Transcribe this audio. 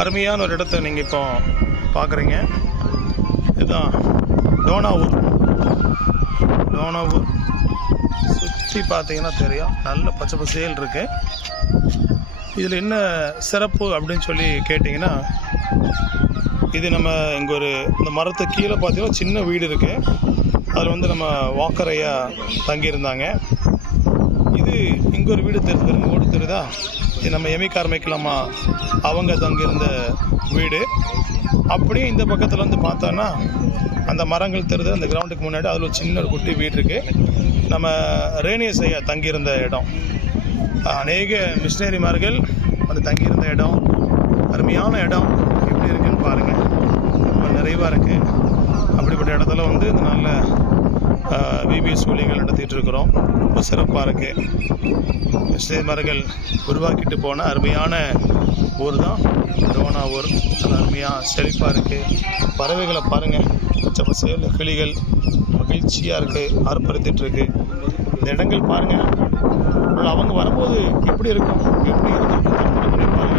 அருமையான ஒரு இடத்த நீங்கள் இப்போ பார்க்குறீங்க. இதுதான் டோனாவூர். சுற்றி பார்த்தீங்கன்னா தெரியும், நல்ல பச்சை பசேல் இருக்கு. இதில் என்ன சிறப்பு அப்படின்னு சொல்லி கேட்டிங்கன்னா, இது நம்ம இங்கே இந்த மரத்துக்கு கீழே பார்த்தீங்கன்னா சின்ன வீடு இருக்குது. அதில் வந்து நம்ம வாக்கரையாக தங்கியிருந்தாங்க. இது இங்கே ஒரு வீடு தெரிஞ்சுருங்க, ஓடு தெரியுதா? இது நம்ம எமி கார்மைக்கலாமா அவங்க தங்கியிருந்த வீடு. அப்படியே இந்த பக்கத்தில் வந்து பார்த்தோன்னா அந்த மரங்கள் தெரியுது. அந்த கிரவுண்டுக்கு முன்னாடி அதில் ஒரு சின்ன ஒரு குட்டி வீடு இருக்குது. நம்ம ரேனியஸ் ஐயா தங்கியிருந்த இடம். அநேக மிஷினரிமார்கள் வந்து தங்கியிருந்த இடம். அருமையான இடம். எப்படி இருக்குன்னு பாருங்கள், ரொம்ப நிறைவாக இருக்குது. அப்படிப்பட்ட இடத்துல வந்து இந்த நாளில் விபிஎஸ் ஊழியர்கள் நடத்திட்டு இருக்கிறோம். ரொம்ப சிறப்பாக இருக்குது. மிஷினரிமார்கள் உருவாக்கிட்டு போன அருமையான ஊர் தான் டோனாவூர். அது அருமையாக செழிப்பாக இருக்குது. பறவைகளை பாருங்கள், பச்சை பசேல் கிளிகள் மகிழ்ச்சியாக இருக்குது, ஆர்ப்பரித்துட்ருக்கு. இந்த இடங்கள் பாருங்கள், அவங்க வரும்போது எப்படி இருக்கும், எப்படி இருந்திருக்கும் பாருங்கள்.